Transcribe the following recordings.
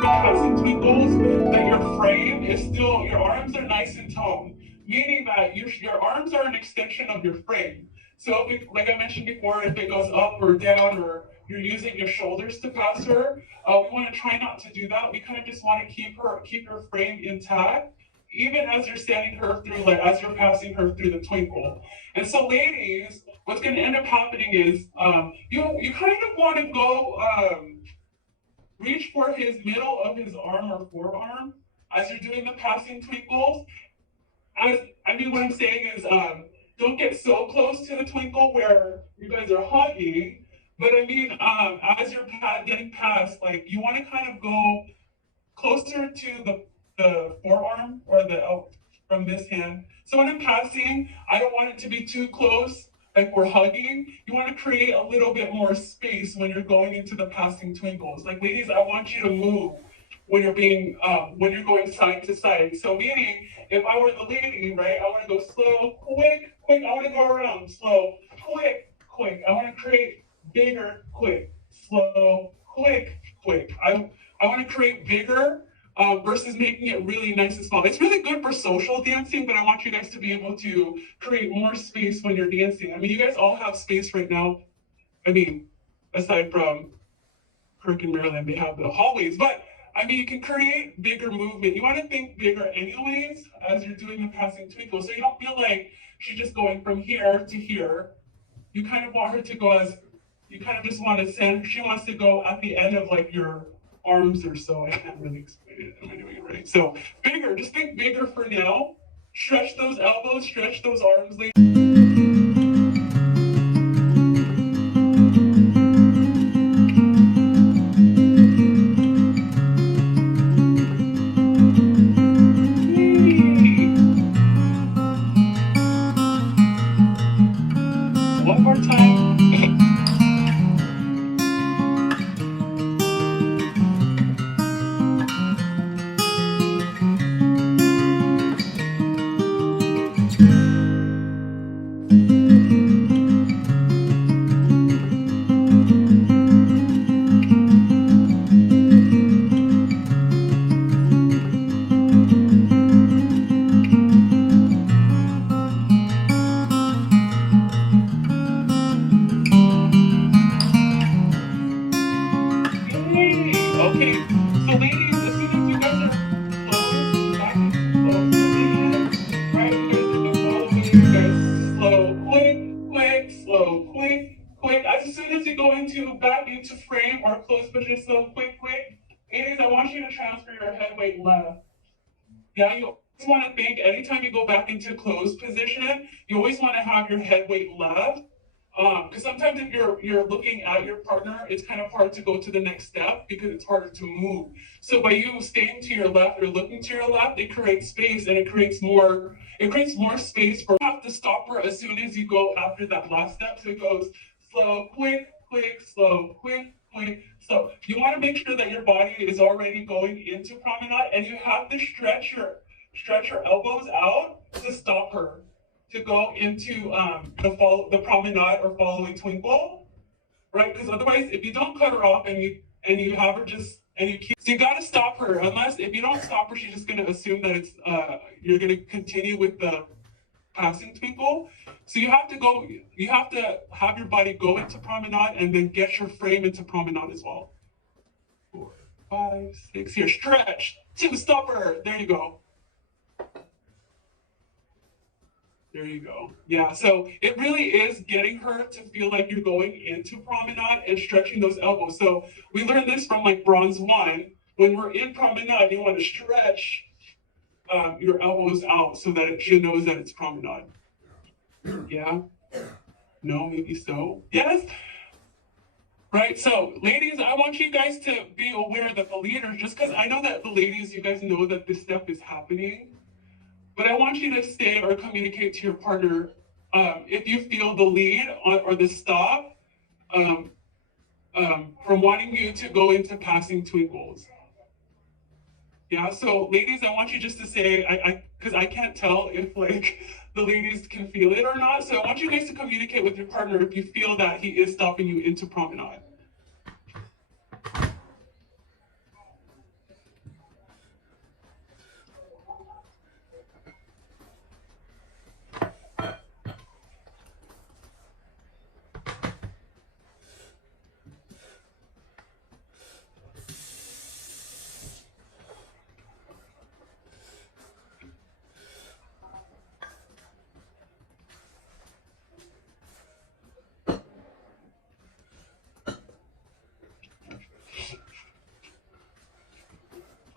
passing twinkles, that your frame is still, your arms are nice and toned, meaning that your arms are an extension of your frame. So if it, like I mentioned before, if it goes up or down or you're using your shoulders to pass her, we want to try not to do that. We kind of just want to keep her frame intact, even as you're standing her through, like as you're passing her through the twinkle. And so, ladies, what's going to end up happening is you kind of want to go reach for his middle of his arm or forearm as you're doing the passing twinkles. What I'm saying is, don't get so close to the twinkle where you guys are hugging. But as you're getting past, like you want to kind of go closer to the forearm or from this hand. So when I'm passing, I don't want it to be too close, like we're hugging. You want to create a little bit more space when you're going into the passing twinkles. Like ladies, I want you to move when you're going side to side. So meaning, if I were the lady, right, I want to go slow, quick, quick. I want to go around slow, quick, quick. I want to create bigger, quick, slow, quick, quick. I want to create bigger versus making it really nice and small. It's really good for social dancing, but I want you guys to be able to create more space when you're dancing. I mean, you guys all have space right now. I mean, aside from Kirk and Maryland, they have the hallways, but I mean, you can create bigger movement. You want to think bigger anyways as you're doing the passing twinkle. So you don't feel like she's just going from here to here. You kind of want her to go you kind of just want to send, she wants to go at the end of like your arms or so. I can't really explain it. Am I doing it right? So bigger, just think bigger for now. Stretch those elbows, stretch those arms. One more time. Okay, so ladies, as soon as you guys are close, back into close position, right? You guys have been following, you guys slow, quick, slow, quick. As soon as you go back into frame or close position, slow, quick. Ladies, I want you to transfer your head weight left. Yeah, you always want to think anytime you go back into closed position, you always want to have your head weight left. Because sometimes if you're looking at your partner, it's kind of hard to go to the next step because it's harder to move. So by you staying to your left or looking to your left, it creates space and it creates more space for you have to stop her as soon as you go after that last step. So it goes slow, quick, slow, quick. So you want to make sure that your body is already going into promenade and you have to stretch your elbows out to stop her to go into the promenade or following twinkle, right? Because otherwise, if you don't cut her off and you have her so you got to stop her. Unless if you don't stop her, she's just going to assume that it's you're going to continue with the passing twinkle. So you have to have your body go into promenade and then get your frame into promenade as well. 4, 5, 6. Here, stretch. 2, stop her. There you go. There you go. Yeah, so it really is getting her to feel like you're going into promenade and stretching those elbows. So we learned this from like bronze 1. When we're in promenade, you want to stretch your elbows out so that she knows that it's promenade. Yeah? No, maybe so. Yes? Right, so ladies, I want you guys to be aware that the leaders, just because I know that the ladies, you guys know that this stuff is happening, but I want you to say or communicate to your partner if you feel the lead or the stop from wanting you to go into passing twinkles. Yeah, so ladies, I want you just to say, because I can't tell if like the ladies can feel it or not. So I want you guys to communicate with your partner if you feel that he is stopping you into promenade.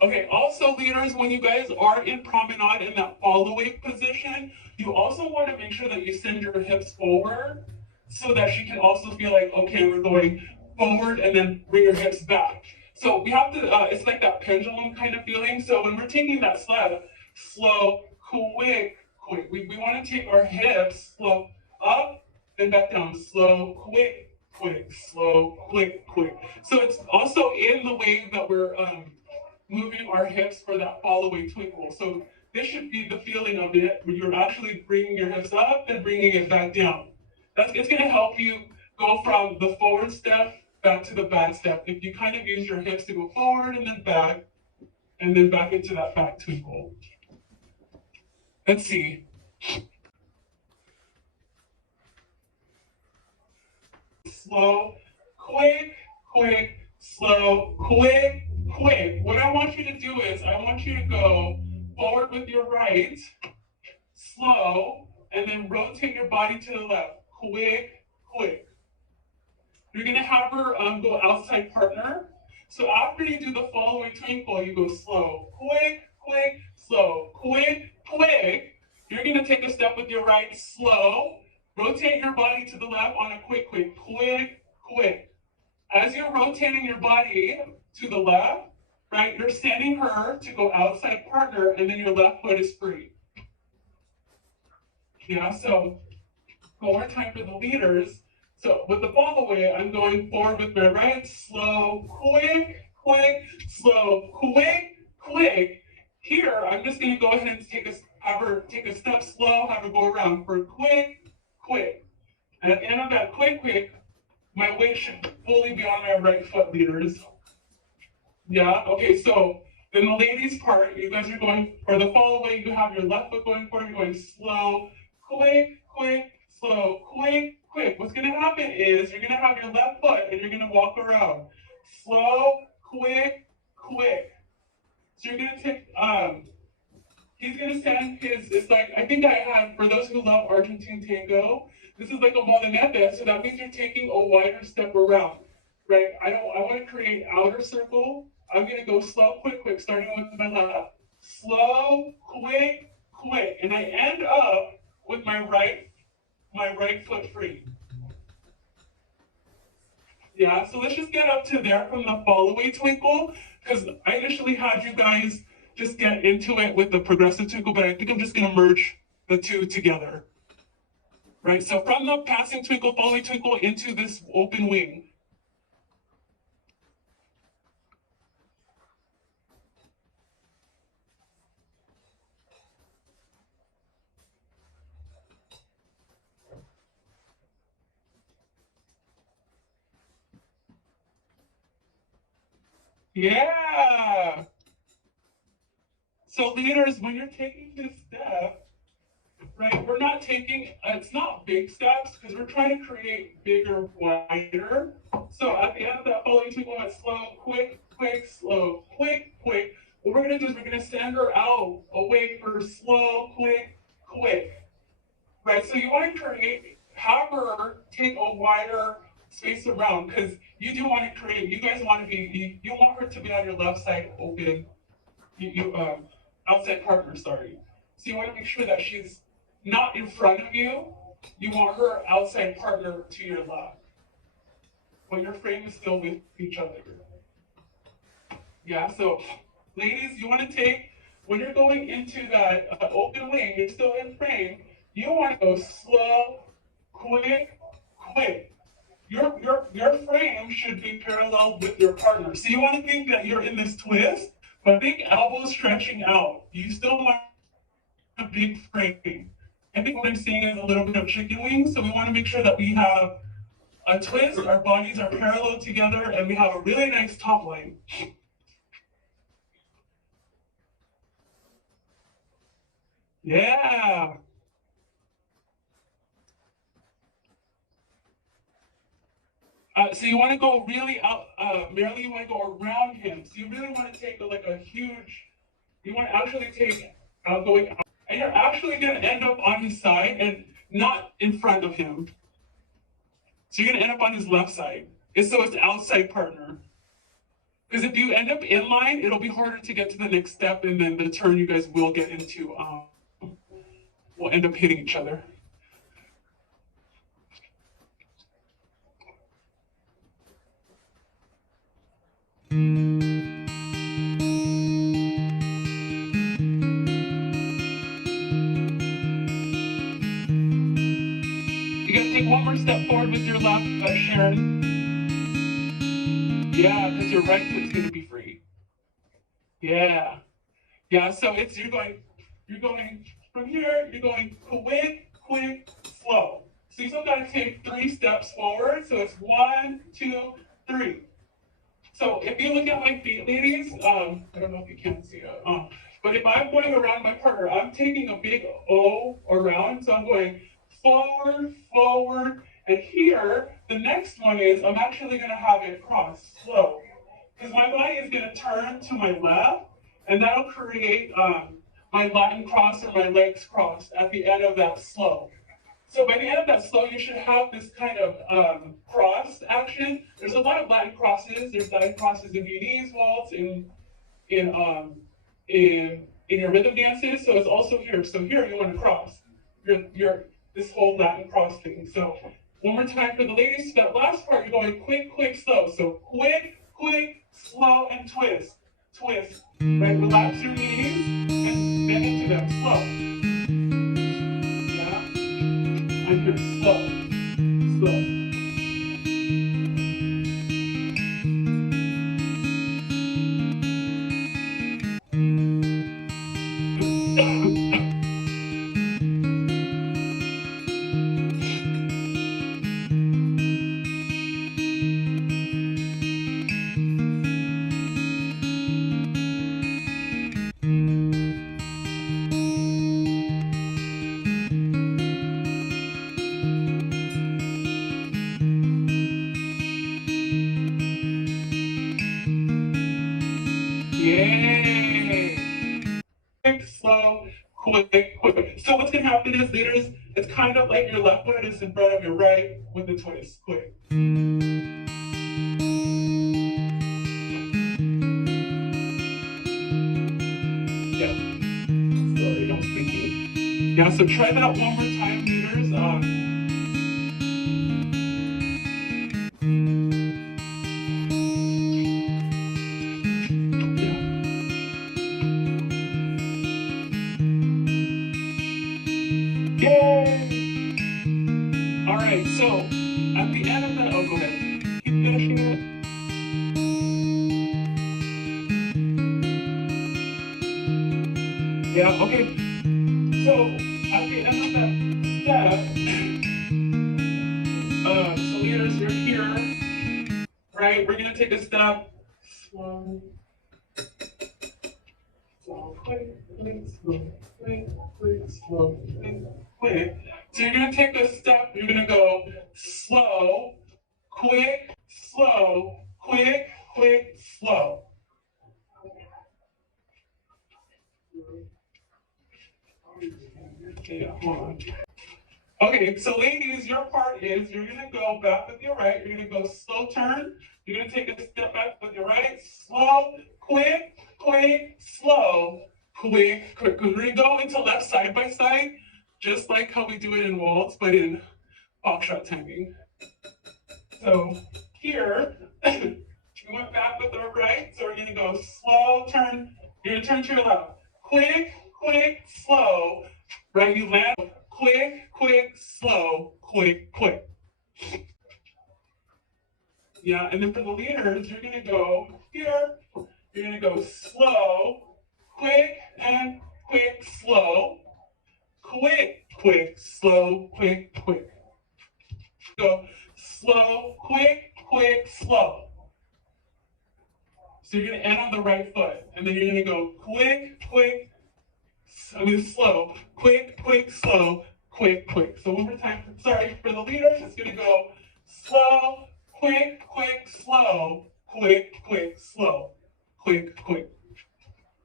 Okay, also leaders, when you guys are in promenade in that Fallaway position, you also want to make sure that you send your hips forward so that she can also feel like, okay, we're going forward and then bring your hips back. So we have to, it's like that pendulum kind of feeling. So when we're taking that step, slow, quick, quick. We want to take our hips slow up, then back down, slow, quick, quick, slow, quick, quick. So it's also in the way that we're moving our hips for that Fallaway twinkle. So this should be the feeling of it, where you're actually bringing your hips up and bringing it back down. It's going to help you go from the forward step back to the back step. If you kind of use your hips to go forward and then back into that back twinkle. Let's see. Slow, quick, quick, slow, quick, quick. What I want you to do is I want you to go forward with your right, slow, and then rotate your body to the left. Quick, quick. You're gonna have her go outside partner. So after you do the Fallaway twinkle, you go slow, quick, quick, slow, quick, quick. You're gonna take a step with your right, slow. Rotate your body to the left on a quick, quick, quick, quick. As you're rotating your body to the left, right, you're sending her to go outside partner, and then your left foot is free. Yeah, so one more time for the leaders. So with the Fallaway, I'm going forward with my right, slow, quick, quick, slow, quick, quick. Here, I'm just gonna go ahead and have her take a step slow, have her go around for quick, quick. And at the end of that quick, quick, my weight should fully be on my right foot, leaders. Yeah, okay, so then the ladies part, you guys are going, for the Fallaway, you have your left foot going forward, you're going slow, quick, quick, slow, quick, quick. What's gonna happen is you're gonna have your left foot and you're gonna walk around. Slow, quick, quick. So you're gonna take, he's gonna stand it's like, I think I have, for those who love Argentine tango, this is like a molinete, so that means you're taking a wider step around, right? I wanna create outer circle. I'm gonna go slow, quick, quick, starting with my left. Slow, quick, quick. And I end up with my right foot free. Yeah, so let's just get up to there from the Fallaway twinkle, because I initially had you guys just get into it with the progressive twinkle, but I think I'm just gonna merge the two together. Right, so from the passing twinkle, Fallaway twinkle into this open wing. Yeah. So leaders, when you're taking this step, right, we're not taking, it's not big steps because we're trying to create bigger, wider. So at the end of that Fallaway twinkle, it's slow, quick, quick, slow, quick, quick. What we're gonna do is we're gonna send her out away for slow, quick, quick. Right, so you want to have her take a wider space around, because you do want to create, you guys want to be, you want her to be on your left side open, outside partner, sorry. So you want to make sure that she's not in front of you. You want her outside partner to your left, but your frame is still with each other. Yeah, so ladies, you want to take, when you're going into that open wing, you're still in frame, you want to go slow, quick, quick. Your frame should be parallel with your partner. So you want to think that you're in this twist, but think elbows stretching out. You still want a big frame. I think what I'm saying is a little bit of chicken wings. So we want to make sure that we have a twist, our bodies are parallel together, and we have a really nice top line. Yeah. So you want to go really out, merely you want to go around him. So you really want to take like a huge, you want to actually take going out. And you're actually going to end up on his side and not in front of him. So you're going to end up on his left side. So it's outside partner. Because if you end up in line, it'll be harder to get to the next step, and then the turn you guys will get into will end up hitting each other. You gotta take one more step forward with your left, Sharon. Yeah, because your right foot's gonna be free. Yeah. Yeah, so it's you're going from here, you're going quick, quick, slow. So you still gotta take 3 steps forward. So it's 1, 2, 3. So if you look at my feet, ladies, I don't know if you can see it, but if I'm going around my partner, I'm taking a big O around. So I'm going forward, forward, and here, the next one is I'm actually gonna have it cross slow. Because my body is gonna turn to my left, and that'll create my Latin cross or my legs crossed at the end of that slow. So by the end of that slow, you should have this kind of cross action. There's a lot of Latin crosses. There's Latin crosses in Viennese waltz, in your rhythm dances. So it's also here. So here you want to cross your this whole Latin cross thing. So one more time for the ladies. That last part, you're going quick, quick, slow. So quick, quick, slow, and twist, twist. Right, relax your knees and bend into them. Slow. And here, slow, slow. Yay! Quick, slow, quick, quick. So what's gonna happen is it's kind of like your left foot is in front of your right with the twist. Quick. Yeah. Sorry, I was thinking. Yeah, so try that one more time, leaders. Yay! All right, so at the end of that, oh, go ahead. Keep finishing it. Yeah, okay. So at the end of that step, so leaders, you're here, right? We're gonna take a step. Slow. Slow, quick, quick, slow, quick, quick, slow, quick, quick. So you're gonna take a step, you're gonna go slow, quick, slow, quick, quick, slow. Yeah, hold on. Okay, so ladies, your part is you're gonna go back with your right, you're gonna go slow turn, you're gonna take a step back with your right, slow, quick, quick, slow, quick, quick. We're gonna go into left side by side, just like how we do it in waltz, but in Foxtrot timing. So here, we went back with our right, so we're gonna go slow turn, you're gonna turn to your left, quick, quick, slow, right, you land, quick, quick, slow, quick, quick. Yeah, and then for the leaders, you're gonna go here, you're gonna go slow, quick, and quick, slow, quick, quick, slow, quick, quick. Go slow, quick, quick, slow. So you're gonna end on the right foot, and then you're gonna go quick, quick, slow, quick, quick, slow, quick, quick. So one more time, sorry, for the leaders, it's gonna go slow, quick, quick, slow, quick, quick, slow, quick, quick.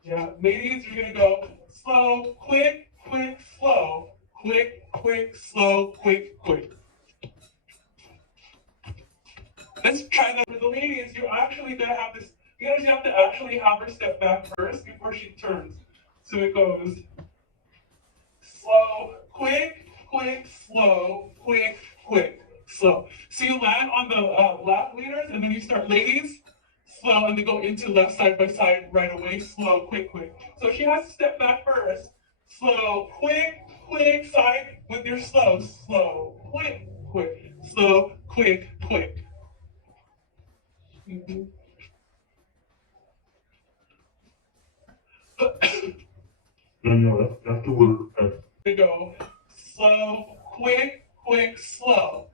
Yeah, ladies, you're gonna go slow, quick, quick, slow, quick, quick, slow, quick, quick. Let's try that for the ladies. You're actually gonna have this, you gotta actually have her step back first before she turns. So it goes slow, quick, quick, slow, quick, quick, slow. So you land on the left leaders, and then you start ladies, slow, and then go into left side by side right away, slow, quick, quick. So she has to step back first, slow, quick, quick, side with your slow, slow, quick, quick, slow, quick, quick. Mm-hmm. Then afterward, We go slow, quick, quick, slow,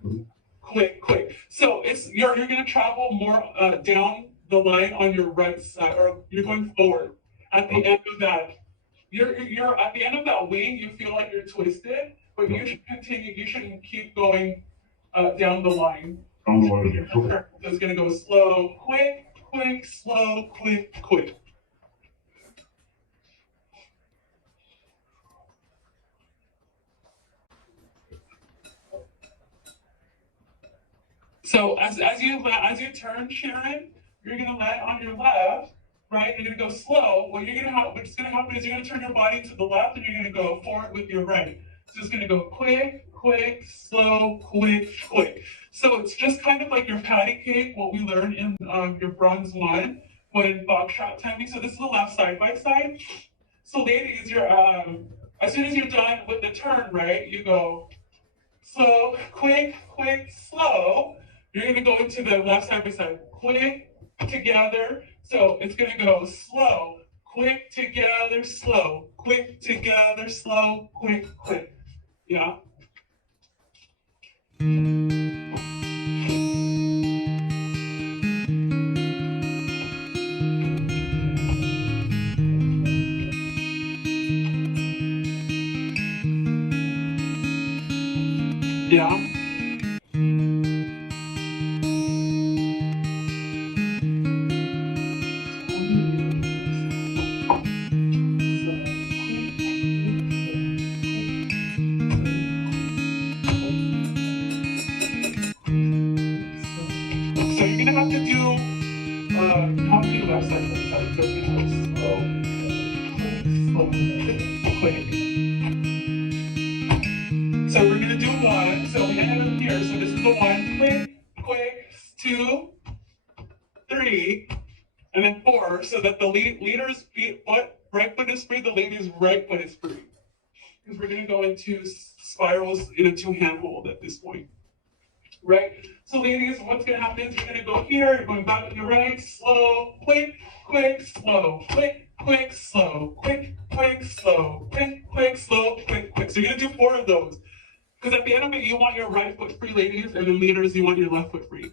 quick, quick. So it's you're gonna travel more down the line on your right side, or you're going forward. At the end of that, you're at the end of that wing. You feel like you're twisted, but you should continue. You shouldn't keep going down the line. So it's gonna go slow, quick, quick, slow, quick, quick. So as you turn, Sharon, you're gonna land on your left, right? You're gonna go slow. What's gonna happen is you're gonna turn your body to the left, and you're gonna go forward with your right. So it's gonna go quick, quick, slow, quick, quick. So it's just kind of like your patty cake, what we learned in your bronze one, but in Foxtrot timing. So this is the left side by side. So ladies, you're as soon as you're done with the turn, right? You go slow, quick, quick, slow. You're gonna go into the left side by side, quick, together. So it's gonna go slow, quick, together, slow, quick, together, slow, quick, quick. Yeah. Yeah. So you're gonna have to do how many left side by side? So it's slow, quick. So we're gonna do one. So we ended up here. So this is the one. Quick, quick, 2, 3, and then 4. So that the leader's right foot is free. The lady's right foot is free. Because we're gonna go into spirals in a 2-hand hold at this point. Right? So ladies, what's gonna happen is you're gonna go here, you're going back to your right, slow, quick, quick, slow, quick, quick, slow, quick, quick, slow, quick, quick, slow, quick, quick. So you're gonna do 4 of those. Because at the end of it, you want your right foot free, ladies, and then leaders, you want your left foot free.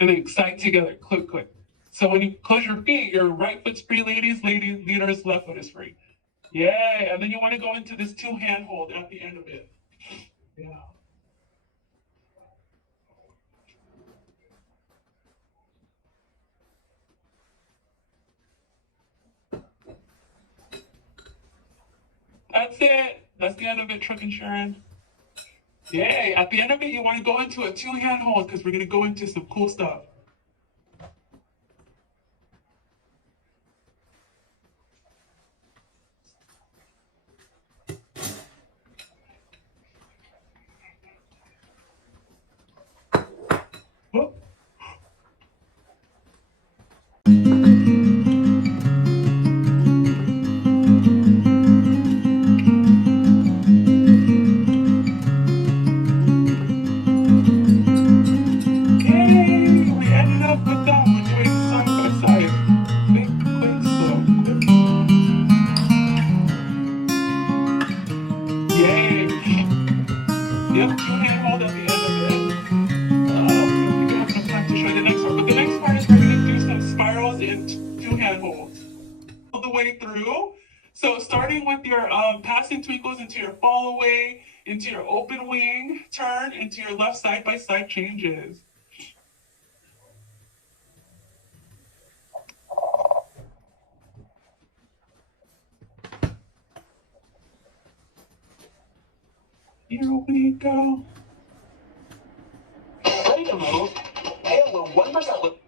And then side together, quick, quick. So when you close your feet, your right foot's free, ladies, leaders, left foot is free. Yay, and then you want to go into this 2-hand hold at the end of it. Yeah. That's it. That's the end of it, Trick and Sharon. Yay, at the end of it, you want to go into a 2-hand hold because we're going to go into some cool stuff. Whoop. Yep, 2-hand hold at the end of it. We don't have enough time to show you the next one. But the next part is we're going to do some spirals in 2-hand holds. All the way through. So starting with your passing twinkles into your Fallaway, into your open wing turn, into your left side by side changes. Here we go. Ready to move, and we're 1%.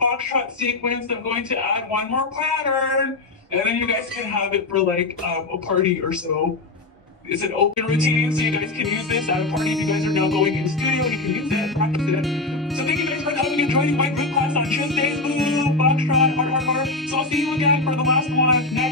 Foxtrot sequence. I'm going to add one more pattern, and then you guys can have it for like a party or so. It's an open routine, so you guys can use this at a party. If you guys are now going in the studio, you can use it, practice it. So thank you guys for coming and joining my group class on Tuesdays. Ooh, Foxtrot, hard. So I'll see you again for the last one next